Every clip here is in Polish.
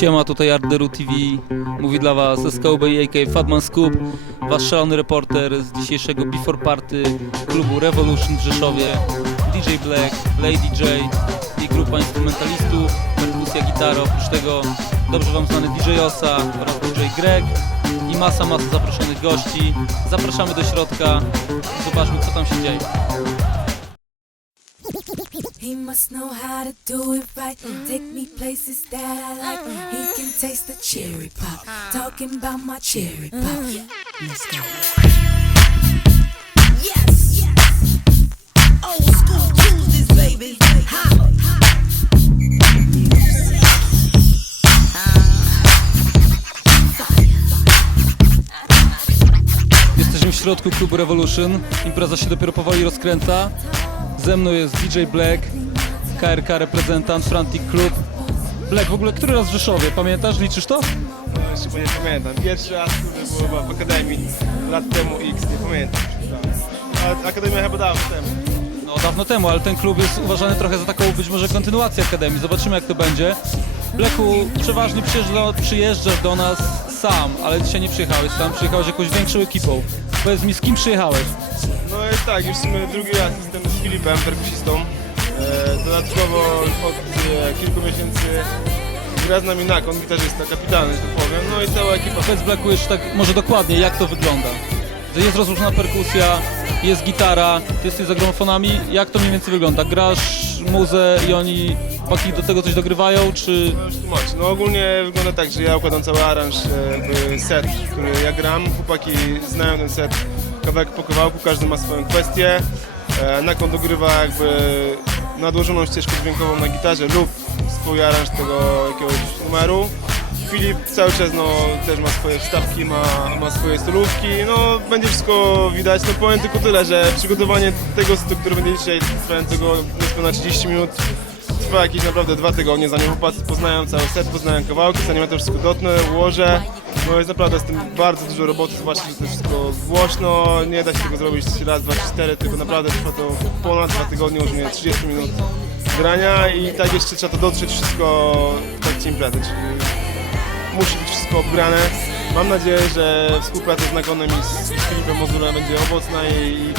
Siema, tutaj Arderu TV. Mówi dla Was SKUB i AK Fatman Scoop, Wasz szalony reporter z dzisiejszego Before Party klubu Revolution w Rzeszowie. DJ Black, Lady J i grupa instrumentalistów, perkusja, gitara. Oprócz tego dobrze Wam znany DJ Osa oraz DJ Greg i masa, masa zaproszonych gości. Zapraszamy do środka zobaczmy co tam się dzieje. He must know how to do it right. Take me places that I like. He can taste the cherry pop. Talking about my cherry pop. Let's go. Yes, yes. Old school Tuesdays, baby. Jesteśmy w środku klubu Revolution. Impreza się dopiero powoli rozkręca. Ze mną jest DJ Black, KRK reprezentant, Frantic Club. Black, w ogóle który raz w Rzeszowie? Pamiętasz? Liczysz to? No, jeszcze bo nie pamiętam. Pierwszy raz, który był w Akademii lat temu X, nie pamiętam. A Akademia chyba dawno temu. No dawno temu, ale ten klub jest uważany trochę za taką być może kontynuację Akademii. Zobaczymy jak to będzie. Blacku, przeważnie przyjeżdża, przyjeżdżasz do nas sam, ale dzisiaj nie przyjechałeś sam, przyjechałeś jakąś większą ekipą. Powiedz mi, z kim przyjechałeś? No tak, już w drugi raz jestem z Filipem, perkusistą. E, dodatkowo od e, kilku miesięcy gra z nami Nakon, gitarzysta, kapitalny, że tak powiem. No i cała ekipa. Powiedz Blacku jeszcze tak może dokładnie, jak to wygląda. Jest rozłożona perkusja, jest gitara, ty jesteś za gramofonami. Jak to mniej więcej wygląda? Grasz muzę i oni chłopaki do tego coś dogrywają, czy... No. No ogólnie wygląda tak, że ja układam cały aranż, e, jakby set, który ja gram. Chłopaki znają ten set kawałek po kawałku, każdy ma swoją kwestię. E, Nakon dogrywa jakby nadłożoną ścieżkę dźwiękową na gitarze lub swój aranż tego jakiegoś numeru. Filip cały czas no, też ma swoje wstawki, ma, ma swoje stolówki, no będzie wszystko widać. No powiem tylko tyle, że przygotowanie tego setu, który będzie dzisiaj trwającego niespełna 30 minut trwa jakieś naprawdę dwa tygodnie, zanim chłopacy poznają cały set, poznają kawałki, zanim ja to wszystko dotnę, ułożę. No jest naprawdę z tym bardzo dużo roboty, zwłaszcza, że to wszystko głośno, nie da się tego zrobić raz, dwa, trzy, cztery, tylko naprawdę trwa to ponad dwa tygodnie, już mnie 30 minut grania i tak jeszcze trzeba to dotrzeć wszystko w trakcie imprezy, czyli musi być wszystko obgrane. Mam nadzieję, że współpraca z Nagonem i z Filipem Mozurem będzie owocna i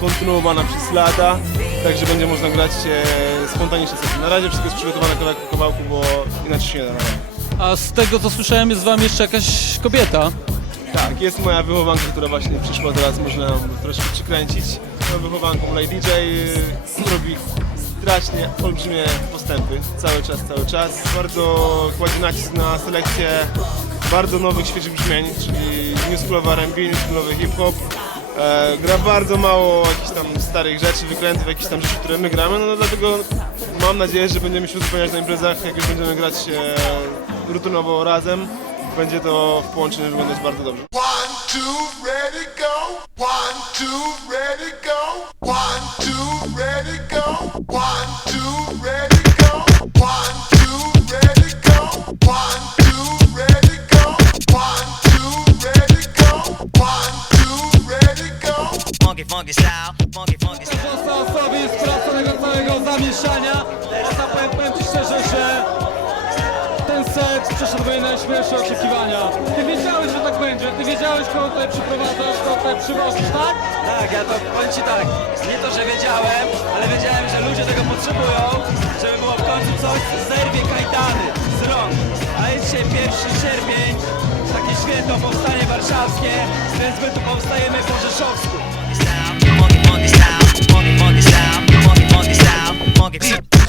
kontynuowana przez lata, także będzie można grać e, spontaniczne sesje. Na razie wszystko jest przygotowane kawałek po kawałku, bo inaczej się nie da. A z tego co słyszałem jest z wami jeszcze jakaś kobieta. Tak, jest moja wychowanka, która właśnie przyszła teraz, można ją troszkę przykręcić. Wychowanką Lady J y, robi strasznie olbrzymie postępy, cały czas, cały czas. Bardzo kładzie nacisk na selekcję bardzo nowych, świeżych brzmień, czyli newschoolowy R&B, newschoolowy hip-hop. E, gra bardzo mało jakichś tam starych rzeczy, wykrętów, jakichś tam rzeczy, które my gramy, no, no dlatego mam nadzieję, że będziemy się uzupełniać na imprezach, jak już będziemy grać e, rutynowo razem. Będzie to w połączeniu wyglądać bardzo dobrze. One, two, ready, go. One, two, Why? Ten set przeszedł moje najśmielsze oczekiwania. Ty wiedziałeś, że tak będzie, ty wiedziałeś, kogo tutaj przyprowadzasz, kogo tutaj przywozisz, tak? Tak, ja to powiem Ci tak, nie to, że wiedziałem, ale wiedziałem, że ludzie tego potrzebują, żeby było w końcu coś, co zerwie kajdany z rąk. A jest dzisiaj 1 sierpień, takie święto powstanie warszawskie, więc my tu powstajemy po rzeszowsku. Funky, funky style. Funky, funky style. Funky, funky style. Funky,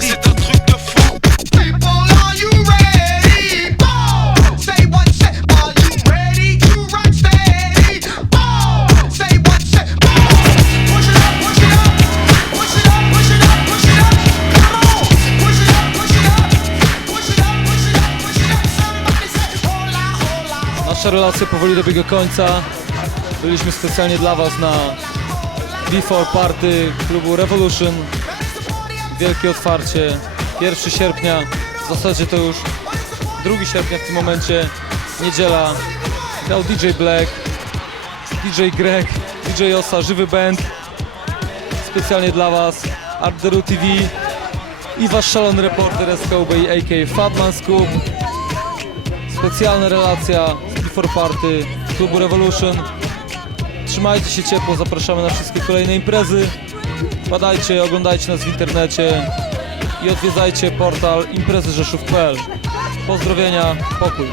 relacja powoli dobiega końca. Byliśmy specjalnie dla Was na Before Party klubu Revolution. Wielkie otwarcie. 1 sierpnia, w zasadzie to już 2 sierpnia w tym momencie, niedziela. Grał DJ Black, DJ Greg, DJ Osa, żywy band. Specjalnie dla Was, Arderu TV i Wasz szalony reporter SKUB AK Fatman Scoop. Specjalna relacja Before Party klubu Revolution. Trzymajcie się ciepło, zapraszamy na wszystkie kolejne imprezy. Badajcie, oglądajcie nas w internecie i odwiedzajcie portal imprezyrzeszów.pl. Pozdrowienia, pokój.